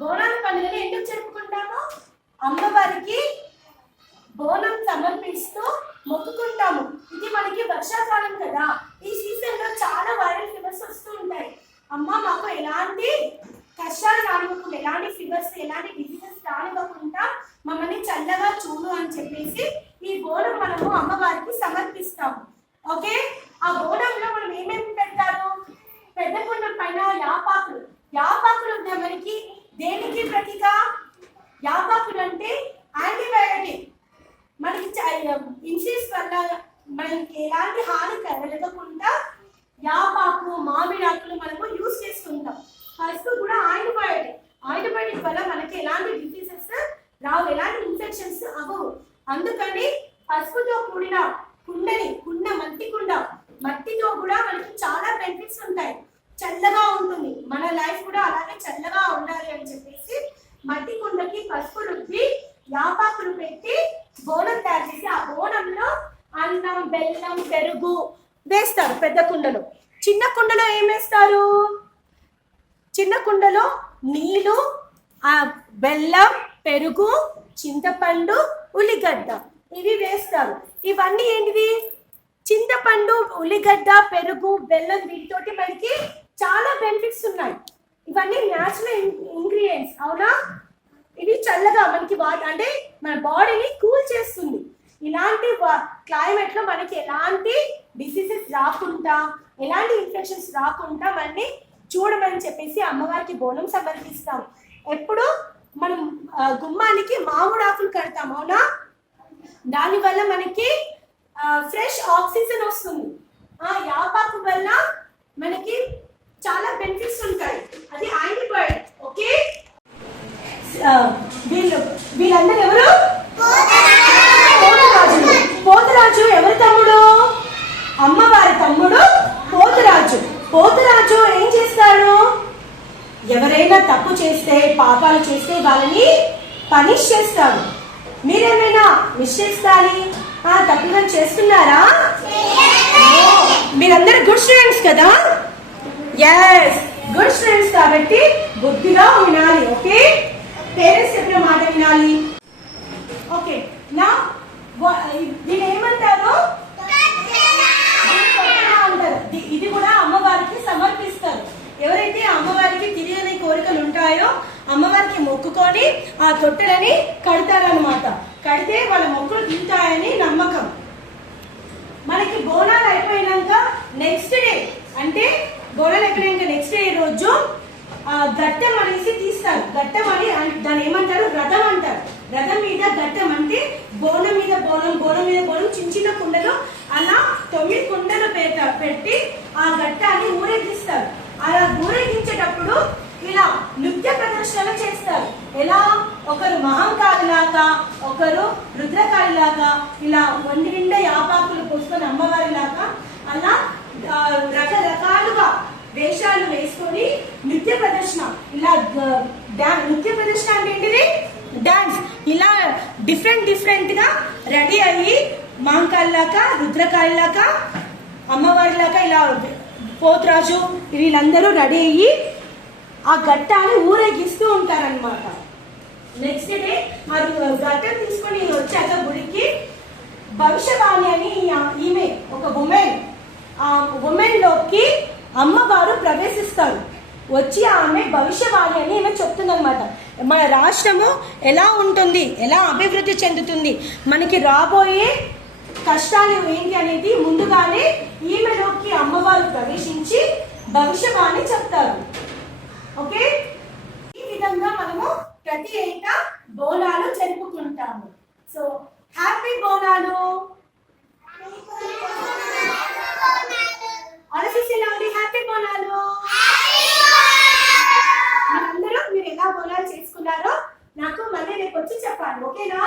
బోనాల పండుగని ఎందుకు జరుపుకుంటాము? అమ్మవారికి బోనం సమర్పిస్తూ మొక్కుకుంటాము. ఇది మనకి వర్షాకాలం కదా, ఈ సీజన్ లో చాలా వైరల్ ఫీవర్స్ వస్తూ ఉంటాయి. అమ్మ మాకు ఎలాంటి కష్టాలు రానివ్వకుండా, ఎలాంటి ఫీవర్స్, ఎలాంటి డిసీజెస్ రానివ్వకుండా మమ్మల్ని చల్లగా చూడు అని చెప్పేసి ఈ బోనం మనము అమ్మవారికి సమర్పిస్తాము. ఓకే, ఆ బోనంలో మనం ఏమేమి పెడతారు? పెద్ద కుండం పైన యాపాకులు. యాపాకులు ఉన్నాయి మనకి దేనికి ప్రతీక? యాపాకులు అంటే యాంటీబయాటిక్. మనకి ఇన్సెక్ట్స్ వల్ల మనకి ఎలాంటి హాని కలగకుండా యాపాకు, మామిడాకులు మనము యూజ్ చేస్తుంటాం. పసుపు కూడా యాంటీబయాటిక్. యాంటీబయాటిక్ వల్ల మనకి ఎలాంటి డిసీజెస్ రావు, ఎలాంటి ఇన్ఫెక్షన్స్ అవ్వవు. అందుకని పసుపుతో కూడిన మట్టితో కూడా మనకి చాలా బెనిఫిట్స్ ఉంటాయి. చల్లగా ఉంటుంది, మన లైఫ్ కూడా అలాగే చల్లగా ఉండాలి అని చెప్పేసి మట్టి కుండకి పసుపు రుద్ది యాపాకులు పెట్టి బోనం తయారు చేసి ఆ బోనంలో అన్నం, బెల్లం, పెరుగు వేస్తారు పెద్ద కుండలో. చిన్న కుండలో ఏం వేస్తారు? చిన్న కుండలో నీళ్ళు, ఆ బెల్లం, పెరుగు, చింతపండు, ఉల్లిగడ్డ ఇవి వేస్తారు. ఇవన్నీ ఏంటివి? చింతపండు, ఉల్లిగడ్డ, పెరుగు, బెల్లం, వీటితోటి మనకి చాలా బెనిఫిట్స్ ఉన్నాయి. ఇవన్నీ న్యాచురల్ ఇంగ్రీడియంట్స్, అవునా? ఇవి చల్లగా మనకి అంటే మన బాడీని కూల్ చేస్తుంది. ఇలాంటి క్లైమేట్ లో మనకి ఎలాంటి డిసీజెస్ రాకుండా, ఎలాంటి ఇన్ఫెక్షన్స్ రాకుండా మనని చూడమని చెప్పేసి అమ్మవారికి బోనం సమర్పిస్తాం. ఎప్పుడు మనం గుమ్మానికి మామిడాకులు కడతాం, అవునా? దానివల్ల మనకి ఫ్రెష్ ఆక్సిజన్ వస్తుంది. యాపాకు వల్ల మనకి చాలా బెనిఫిట్స్ ఉంటాయి. అది యాంటీబయాటిక్. ఓకే, వీళ్ళందరూ ఎవరు? పోతురాజు. పోతురాజు ఎవరి తమ్ముడు? అమ్మవారి తమ్ముడు పోతురాజు. పోతురాజు ఏం చేస్తాడు? ఎవరైనా తప్పు చేస్తే, పాపాలు చేస్తే వాళ్ళని పనిష్ చేస్తాడు. మీరేమైనా మిస్టేక్స్ కానీ తప్పుగా చేస్తున్నారా? మీరందరూ గుడ్ స్టూడెంట్స్ కదా? ఎస్, గుడ్ స్టూడెంట్స్ కాబట్టి బుద్ధిగా వినాలి. ఓకే, పేరెంట్స్ చెప్పిన మాట వినాలి. ఓకే, నా దీని ఏమంటారు అంటారు. ఇది కూడా అమ్మవారికి సమర్పిస్తారు. ఎవరైతే అమ్మవారికి తెలియని కోరికలు ఉంటాయో అమ్మవారికి మొక్కుకొని ఆ తొట్టెలని కడతారనమాట. కడితే వాళ్ళ మొక్కులు తీరుతాయని నమ్మకం. మనకి బోనాలు అయిపోయినాక నెక్స్ట్ డే, అంటే బోనాలు అయిపోయినాక నెక్స్ట్ డే రోజు ఘట్టం అనేసి తీస్తారు. ఘట్టం అని దాన్ని ఏమంటారు, రథం అంటారు. రథం మీద ఘట్టం అంటే బోనం మీద బోనం, బోనం మీద బోనం, చిన్న చిన్న కుండలు, అలా 9 కుండలు పెట్టి ఆ ఘట్టాన్ని ఊరేగిస్తారు. అలా ఊరేగించేటప్పుడు ఇలా నృత్య ప్రదర్శనలు చేస్తారు. ఎలా, ఒకరు మహంకాళిలాగా, ఒకరు రుద్రకాళిలాగా, ఇలా ఒంటి నిండా యాపాకులు పోసుకొని అమ్మవారిలాగా అలా రకరకాలుగా వేషాలు వేసుకొని నృత్య ప్రదర్శన, ఇలా నృత్య ప్రదర్శన అంటే ఏంటిది, డాన్స్. ఇలా డిఫరెంట్ గా రెడీ అయ్యి మహంకాళిలాగా, రుద్రకాళిలాగా, అమ్మవారిలాగా ఇలా పోతురాజు వీళ్ళందరూ రెడీ అయ్యి ఆ ఘట్టాన్ని ఊరేగిస్తూ ఉంటారనమాట. నెక్స్ట్ డే ఆ ఘట్టం తీసుకొని వచ్చాక గుడికి భవిష్యవాణి అని ఈమె ఒక ఉమెన్, ఆ ఉమెన్ లోకి అమ్మవారు ప్రవేశిస్తారు. వచ్చి ఆమె భవిష్యవాణి అని ఈమె చెప్తుందనమాట. మన రాష్ట్రము ఎలా ఉంటుంది, ఎలా అభివృద్ధి చెందుతుంది, మనకి రాబోయే కష్టాలు ఏంటి అనేది ముందుగానే ఈమెలోకి అమ్మవారు ప్రవేశించి భవిష్యవాణి చెప్తారు. ఓకే, ఈ విధంగా మనము ప్రతి ఏటా బోనాలు జరుపుకుంటాము. So happy Bonalu. ఆలోచిస్తేలా ఉంది, హ్యాపీ బోనాలు. మీరందరూ మీరు ఎలా బోనాలు చేసుకున్నారో నాకు మళ్ళీ రేపు వచ్చి చెప్పాలి. ఓకేనా?